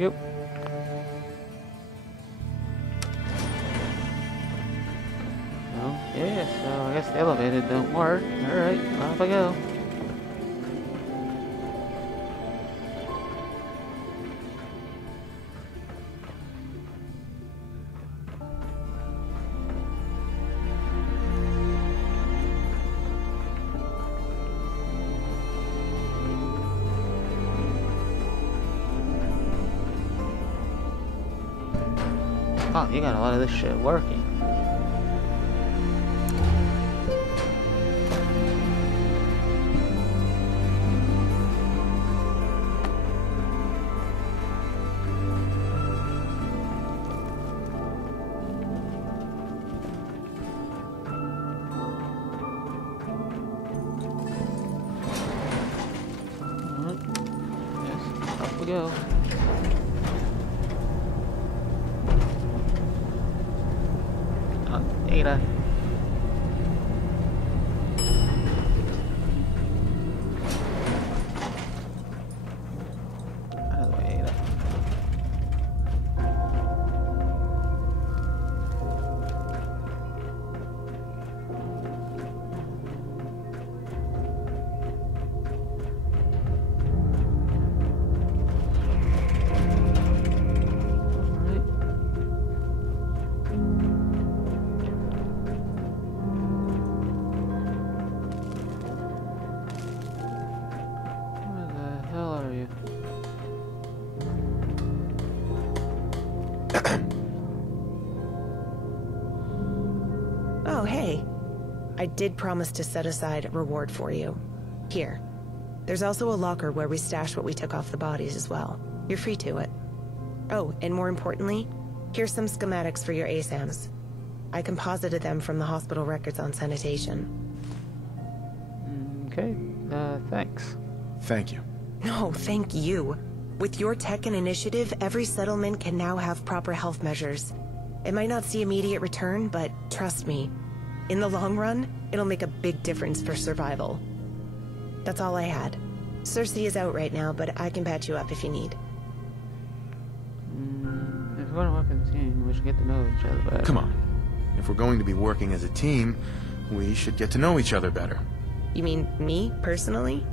Yep. Oh, yeah, so I guess the elevator don't work. Alright, off I go. Oh, you got a lot of this shit working. Yes, off we go. Data. Out of the way, Ada. Oh, hey. I did promise to set aside a reward for you. Here. There's also a locker where we stash what we took off the bodies as well. You're free to it. Oh, and more importantly, here's some schematics for your ASAMs. I composited them from the hospital records on sanitation. Okay, thanks. Thank you. No, thank you. With your tech and initiative, every settlement can now have proper health measures. It might not see immediate return, but trust me, in the long run, it'll make a big difference for survival. That's all I had. Cersei is out right now, but I can patch you up if you need. If we're gonna work as a team, we should get to know each other better. Come on. If we're going to be working as a team, we should get to know each other better. You mean me, personally?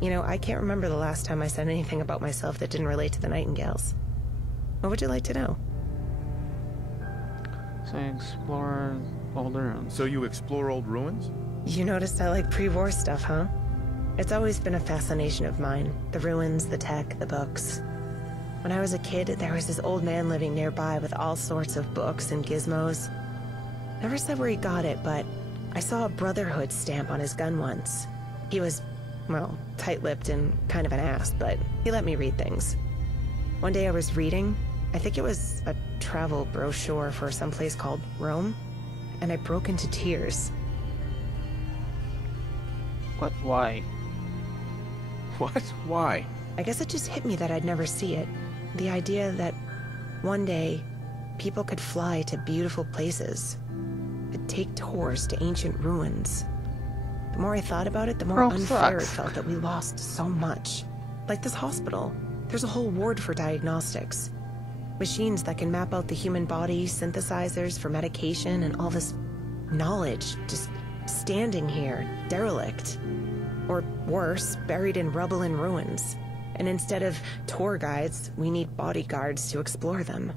You know, I can't remember the last time I said anything about myself that didn't relate to the Nightingales. What would you like to know? So explore old ruins. So you explore old ruins? You noticed I like pre-war stuff, huh? It's always been a fascination of mine. The ruins, the tech, the books. When I was a kid, there was this old man living nearby with all sorts of books and gizmos. Never said where he got it, but I saw a Brotherhood stamp on his gun once. He was, well, tight-lipped and kind of an ass, but he let me read things. One day I was reading, I think it was a travel brochure for some place called Rome, and I broke into tears. What? Why? What? Why? I guess it just hit me that I'd never see it. The idea that one day, people could fly to beautiful places, could take tours to ancient ruins. The more I thought about it, the more unfair it felt that we lost so much. Like this hospital, there's a whole ward for diagnostics. Machines that can map out the human body, synthesizers for medication, and all this knowledge just standing here, derelict. Or worse, buried in rubble and ruins. And instead of tour guides, we need bodyguards to explore them.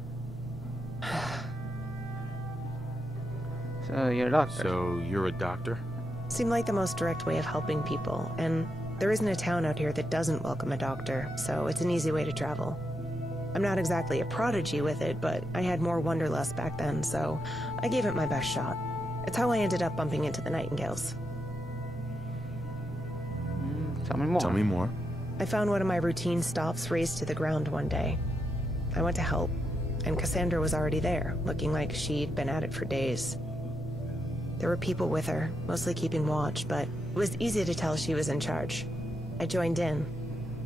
So you're a doctor. So you're a doctor? Seemed like the most direct way of helping people, and there isn't a town out here that doesn't welcome a doctor, so it's an easy way to travel. I'm not exactly a prodigy with it, but I had more wanderlust back then, so I gave it my best shot. It's how I ended up bumping into the Nightingales. Tell me more. Tell me more. I found one of my routine stops razed to the ground one day. I went to help, and Cassandra was already there, looking like she'd been at it for days. There were people with her, mostly keeping watch, but it was easy to tell she was in charge. I joined in.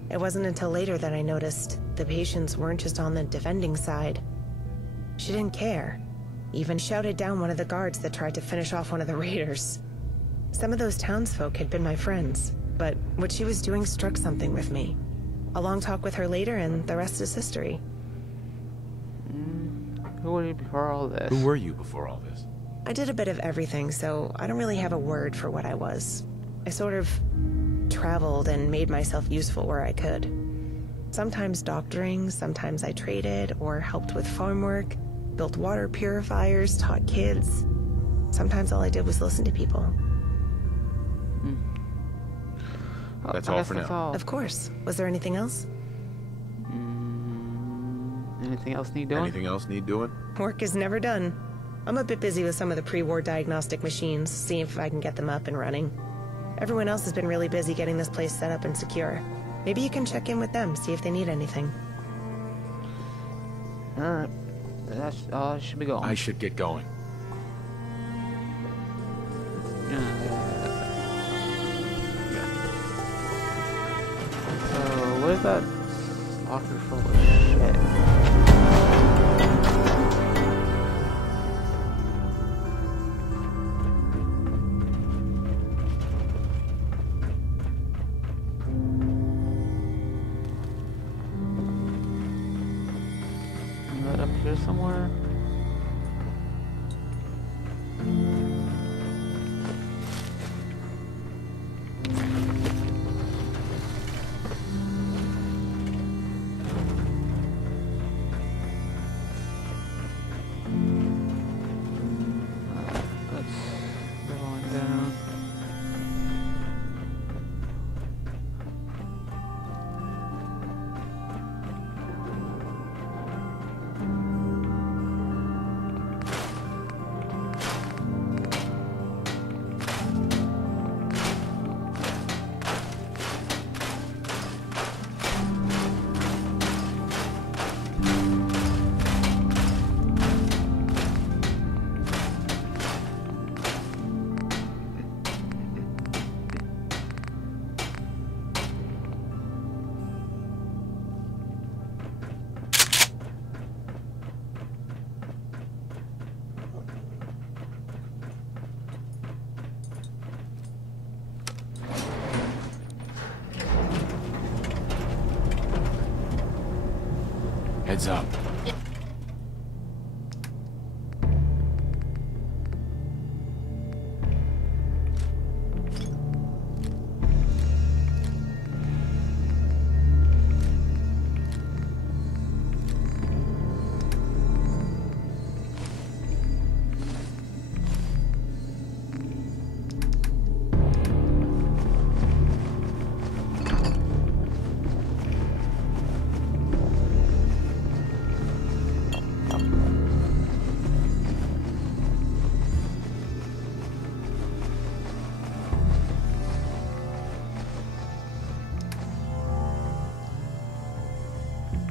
It wasn't until later that I noticed the patients weren't just on the defending side. She didn't care. Even shouted down one of the guards that tried to finish off one of the raiders. Some of those townsfolk had been my friends, but what she was doing struck something with me. A long talk with her later, and the rest is history. Who were you before all this? Who were you before all this? I did a bit of everything, so I don't really have a word for what I was. I sort of traveled and made myself useful where I could. Sometimes doctoring, sometimes I traded or helped with farm work, built water purifiers, taught kids. Sometimes all I did was listen to people. Oh, That's I all guess for that's now. all. Of course. Was there anything else? Anything else need doing? Anything else need doing? Work is never done. I'm a bit busy with some of the pre-war diagnostic machines, seeing if I can get them up and running. Everyone else has been really busy getting this place set up and secure. Maybe you can check in with them, see if they need anything. Alright. That's all I should be going. I should get going. So, what is that locker full of shit? Is that up here somewhere? Let's go on down. Heads up.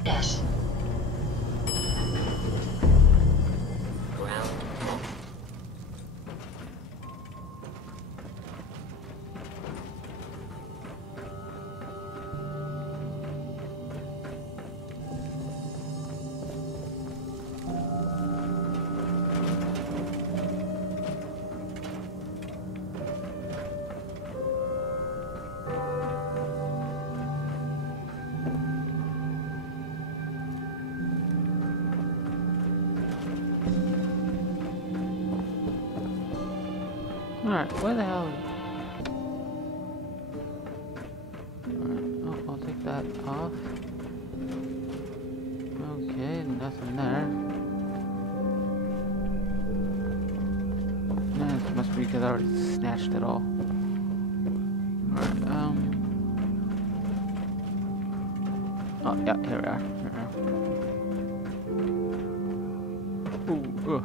Yes. Alright, where the hell? Alright, oh, I'll take that off. Okay, nothing there. That must be because I already snatched it all. Alright, oh, yeah, here we are. Here we are. Ooh, ugh.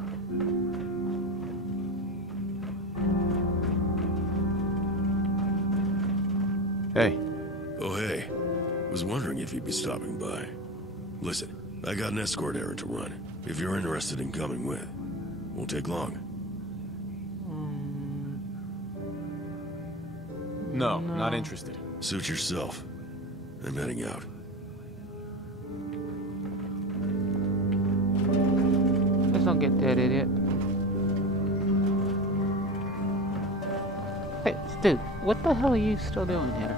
Hey, Oh, hey. Was wondering if you'd be stopping by. Listen, I got an escort errand to run. If you're interested in coming with, won't take long. No, not interested. Suit yourself. I'm heading out. Let's not get dead, idiot. Hey, dude, what the hell are you still doing here?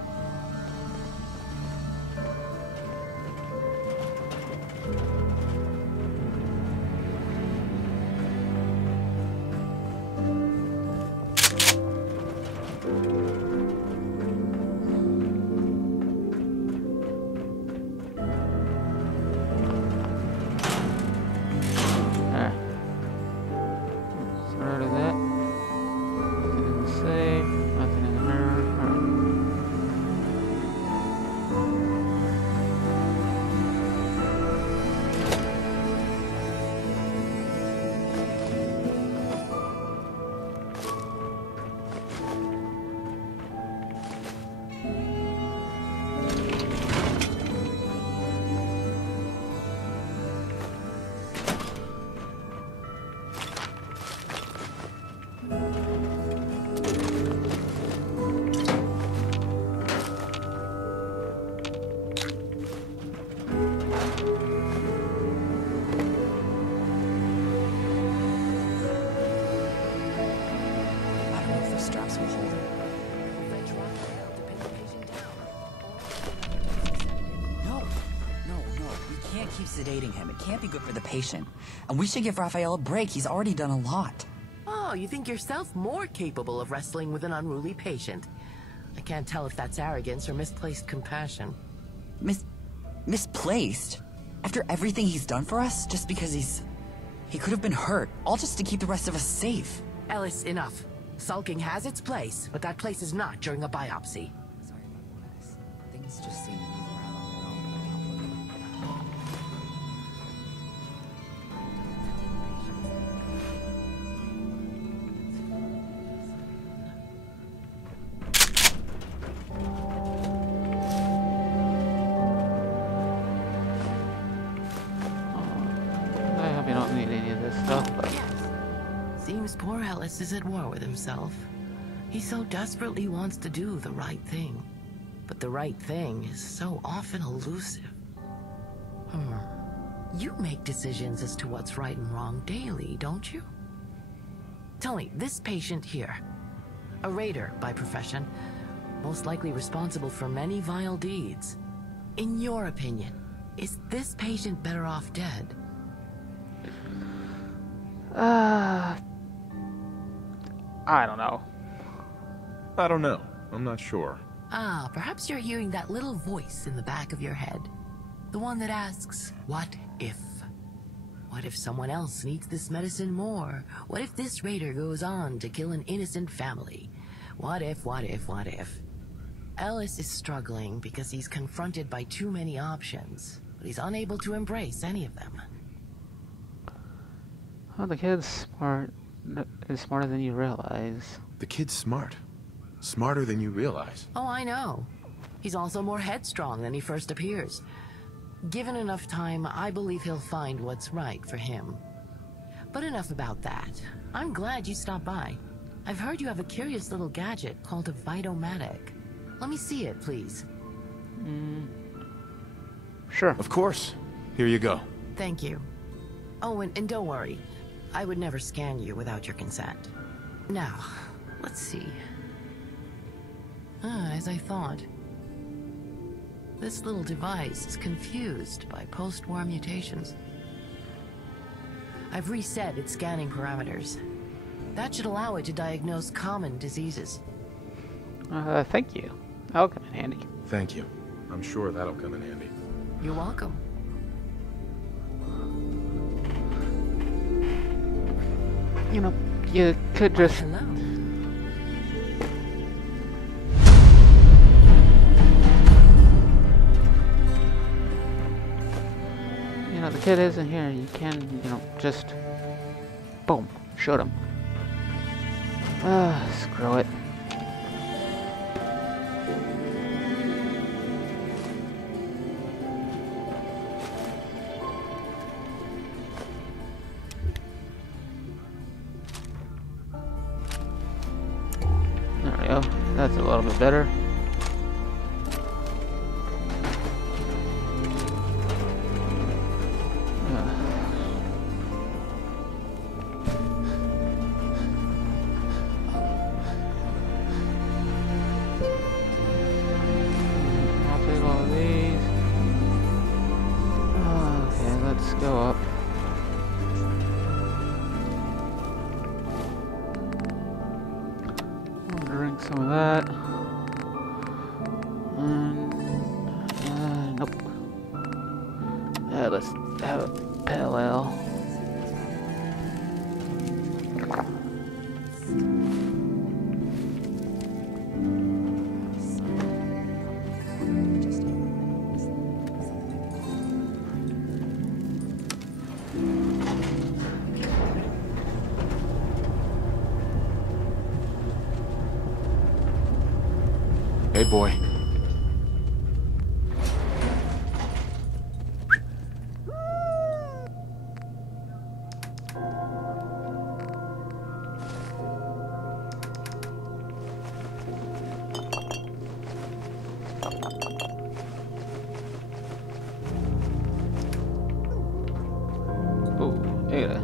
can't keep sedating him. It can't be good for the patient. And we should give Raphael a break. He's already done a lot. Oh, you think yourself more capable of wrestling with an unruly patient. I can't tell if that's arrogance or misplaced compassion. Misplaced? After everything he's done for us, just because he could have been hurt, all just to keep the rest of us safe. Ellis, enough. Sulking has its place, but that place is not during a biopsy. Sorry about this. Things just seem to move around on their own. I hope you don't need any of this stuff, but Seems poor Ellis is at war with himself. He so desperately wants to do the right thing. But the right thing is so often elusive. You make decisions as to what's right and wrong daily, don't you? Tell me, this patient here, a raider by profession, most likely responsible for many vile deeds. In your opinion, is this patient better off dead? I don't know. I don't know. I'm not sure. Ah, perhaps you're hearing that little voice in the back of your head. The one that asks, what if? What if someone else needs this medicine more? What if this raider goes on to kill an innocent family? What if, what if, what if? Ellis is struggling because he's confronted by too many options, but he's unable to embrace any of them. Oh, the kid's smart. Is smarter than you realize. The kid's smart. Smarter than you realize. Oh, I know. He's also more headstrong than he first appears. Given enough time, I believe he'll find what's right for him. But enough about that. I'm glad you stopped by. I've heard you have a curious little gadget called a Vitomatic. Let me see it, please. Sure. Of course. Here you go. Thank you. Oh, and don't worry. I would never scan you without your consent. Now, let's see. As I thought. This little device is confused by post-war mutations. I've reset its scanning parameters. That should allow it to diagnose common diseases. Thank you. That'll come in handy. Thank you. I'm sure that'll come in handy. You're welcome. You know, you could just... Hello. You know, the kid isn't here. You can, you know, just... Boom. Shoot him. Screw it. There we go. That's a little bit better. I'll take all of these. Okay, let's go up. I'll drink some of that. Nope. Let's have a pale ale. Hey, boy. Ooh, Ada.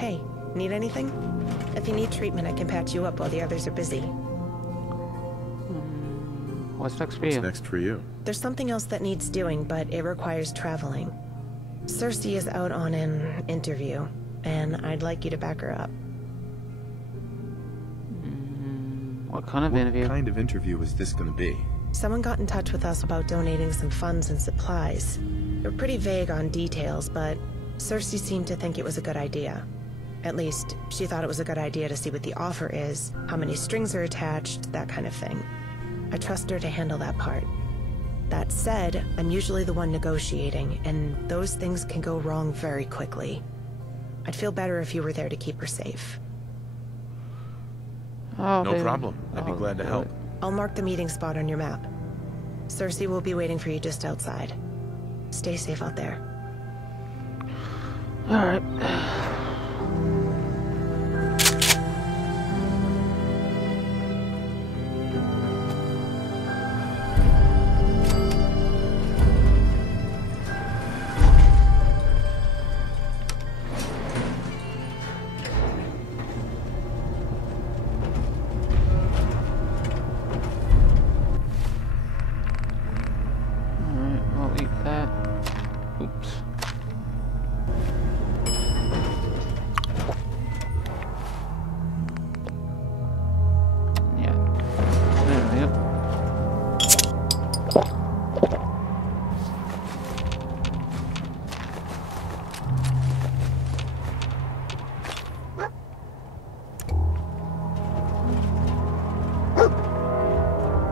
Hey, need anything? If you need treatment, I can patch you up while the others are busy. What's next for What's you? next for you? There's something else that needs doing, but it requires traveling. Cersei is out on an interview, and I'd like you to back her up. What kind of interview? What kind of interview is this going to be? Someone got in touch with us about donating some funds and supplies. They're pretty vague on details, but Cersei seemed to think it was a good idea. At least, she thought it was a good idea to see what the offer is, how many strings are attached, that kind of thing. I trust her to handle that part. That said, I'm usually the one negotiating, and those things can go wrong very quickly. I'd feel better if you were there to keep her safe. Oh, No baby. problem. I'd be I'll glad to do help. it. I'll mark the meeting spot on your map. Cersei will be waiting for you just outside. Stay safe out there. Alright. Alright, I'll eat that. Oops. Yeah. There we go.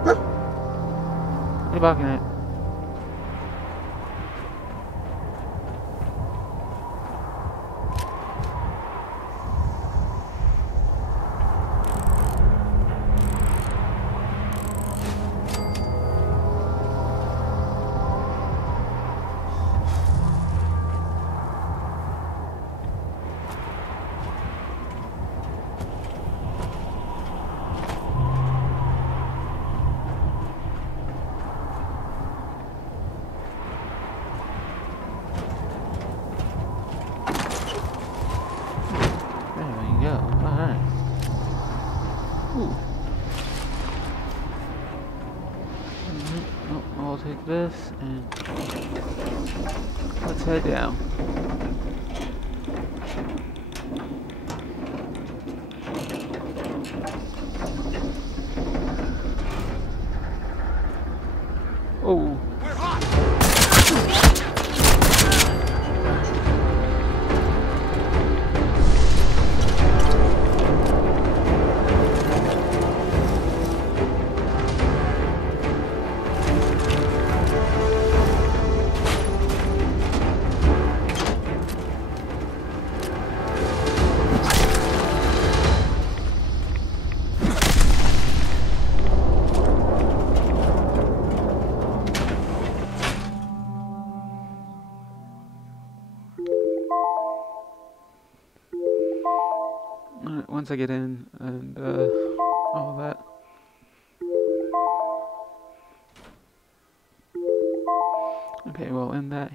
What are you barking at? There we go. Alright. Ooh. Oh, I'll take this and let's head down. Oh. Alright, once I get in and all that. Okay, well in that